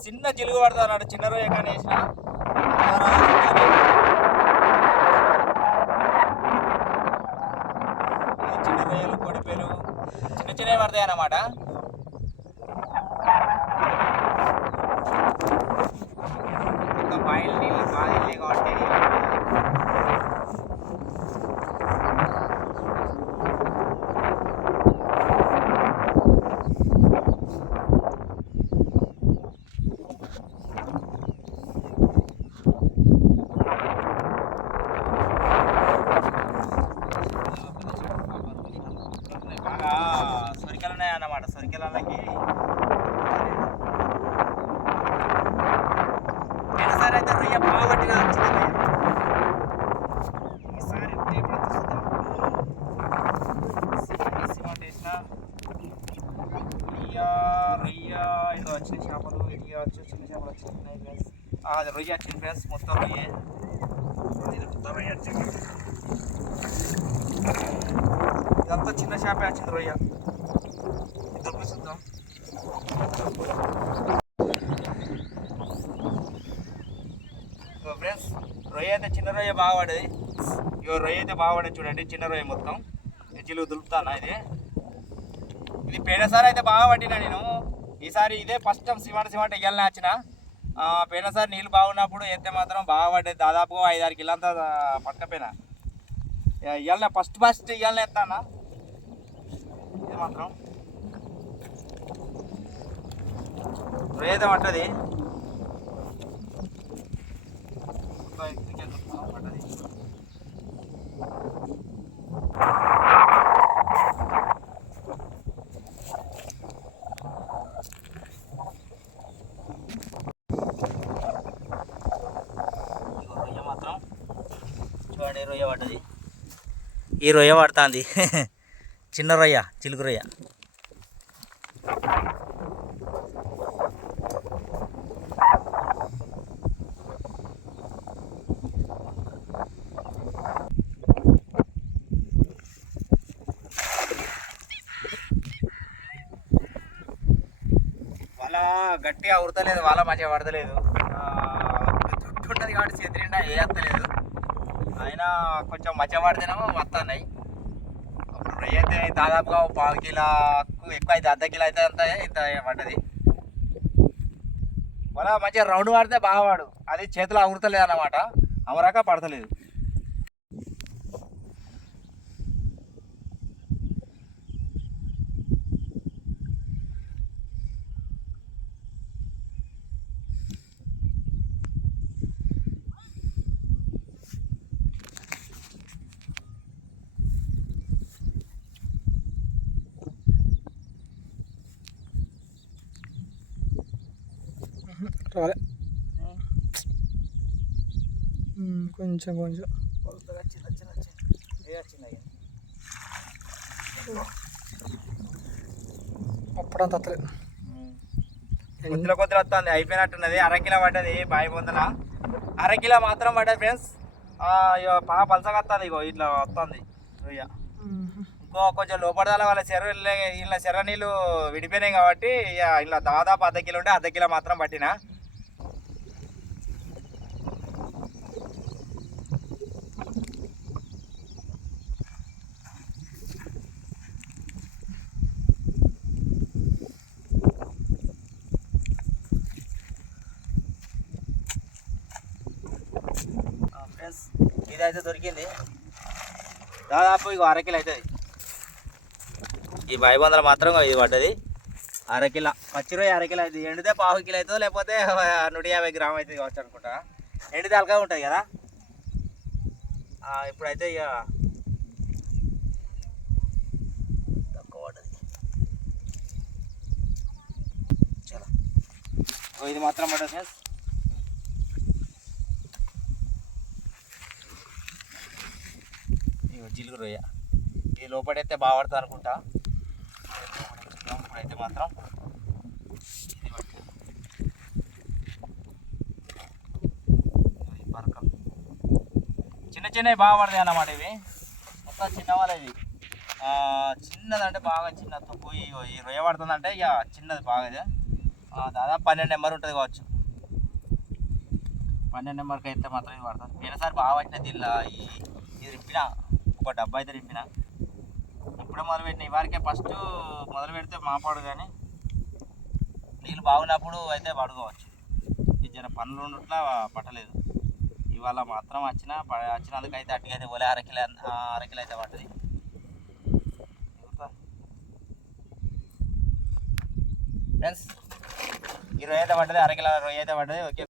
చిన్న జిలుగు పడతాడు చిన్న రోజు కానీ వేసిన చిన్న రొయ్యలు కొడిపేలు చిన్న చిన్నవి పడతాయి అన్నమాట agora. వచ్చే చేపలు ఇడియ వచ్చి చిన్న చేపలు వచ్చినాయి ఫ్రెండ్స్ అది రొయ్య వచ్చింది ఫ్రెండ్స్ మొత్తం రొయ్యే. ఇది మొత్తం రొయ్య వచ్చింది. ఇదంతా చిన్న చేప వచ్చింది రొయ్య. ఇద్దరు చూద్దాం ఫ్రెండ్స్ రొయ్య అయితే చిన్న రొయ్య బాగా పడేది. ఇగో రొయ్య అయితే బాగా పడేది చూడండి చిన్న రొయ్య మొత్తం. ఈ చిలుగు దులుపుతానా ఇది? ఇది పోయినసారి అయితే బాగా పట్టినా నేను. ఈసారి ఇదే ఫస్ట్ టైం సిమెంట్ సిమెంట్ ఇయ్యాలని వచ్చిన ఆ, పోయినసారి నీళ్ళు బాగున్నప్పుడు ఎత్తే మాత్రం బాగా పడ్డది. దాదాపు ఐదు ఆరు కిలోంతా పట్టకపోయినా. ఇవాళ ఫస్ట్ ఫస్ట్ ఇవాళ ఎత్తానా? ఇది మాత్రం. రొయ్య అంటది. పట్టది పట్టది ఇగో రొయ్య మాత్రం చూడండి రొయ్య పడ్డది. ఈ రొయ్య పడుతుంది. చిన్న రొయ్య చిలుకు రొయ్య. వాళ్ళ గట్టిగా ఉడతలేదు వాళ్ళ మంచిగా పడతలేదు. చుట్టూ ఉంటుంది కాబట్టి చేతి నిండా వేయత్తలేదు అయినా కొంచెం మధ్య పడితేనేమో వస్తున్నాయి అప్పుడు రొయ్య అయితే దాదాపుగా పావు కిలోకు ఎక్కువ అయితే అర్ధ కిలో అయితే అంత ఇంత పడ్డది. మళ్ళీ మంచిగా రౌండ్ పడితే బాగా వాడు. అది చేతిలో అమృతలేదు అన్నమాట అమరాక పడతలేదు. రాలే కొంచెం కొంచెం. అప్పుడంత అత్తలేదు కొద్దిలో కొద్దిలో వస్తుంది అయిపోయినట్టున్నది. అరకిలో పడ్డది బాయి పొందల అరకిలో మాత్రం పడ్డది ఫ్రెండ్స్. బాగా పలసగా వస్తుంది ఇగో. ఇట్లా వస్తుంది రొయ్య ఇంకో కొంచెం లోపడాల వాళ్ళ చెరువు ఇలా చెర్ర నీళ్ళు విడిపోయినాయి కాబట్టి ఇక ఇలా దాదాపు అర్ధ కిలో ఉంటే అర్ధ కిలో మాత్రం పట్టిన. ఇది అయితే దొరికింది. దాదాపు ఇక అరకిలో అవుతుంది ఈ బై వందలు మాత్రం ఇది పడ్డది. అరకిల పచ్చి రొయ్య అరకిల అవుతుంది ఎండితే పావు కిలో అవుతుందో లేకపోతే నూట యాభై గ్రామ్ అవుతుంది కావచ్చు అనుకుంటా. ఎండితే అలగా ఉంటుంది కదా. ఇప్పుడైతే ఇక తక్కువ పడ్డది. చలో. ఓ, ఇది మాత్రం పడ్డది ఫ్రెండ్స్ ఇగో జిలుగు రొయ్య. ఇది లోపడైతే బాగా పడుతుంది అనుకుంటా. ఇప్పుడైతే మాత్రం చిన్న చిన్నవి బాగా పడతాయి అన్నమాట ఇవి. మొత్తం చిన్నవాళ్ళు ఇవి చిన్నదంటే బాగా చిన్న తుప్పు ఈ ఈ రొయ్య పడుతుందంటే ఇక చిన్నది బాగా దాదాపు పన్నెండు నెంబర్ ఉంటుంది కావచ్చు. పన్నెండు నెంబర్కి అయితే మాత్రం ఇది పడుతుంది. పోయినసారి బాగా పట్టిన దీనిలో ఈ ఇది రిప్పిన ఒక డబ్బా అయితే నింపిన ఇప్పుడే మొదలు పెట్టిన. వారికే ఫస్ట్ మొదలు పెడితే మాపాడు కానీ నీళ్ళు బాగున్నప్పుడు అయితే పడుకోవచ్చు. ఇది జర పనులు ఉండట్లా పట్టలేదు. ఇవాళ మాత్రం వచ్చిన ప- వచ్చినందుకు అయితే ఒలే అరకిలో అరకిలో అయితే పట్టది ఫ్రెండ్స్ ఈ రొయ్య అయితే పడ్డది అరకిలో రొయ్య అయితే పడ్డది. ఓకే.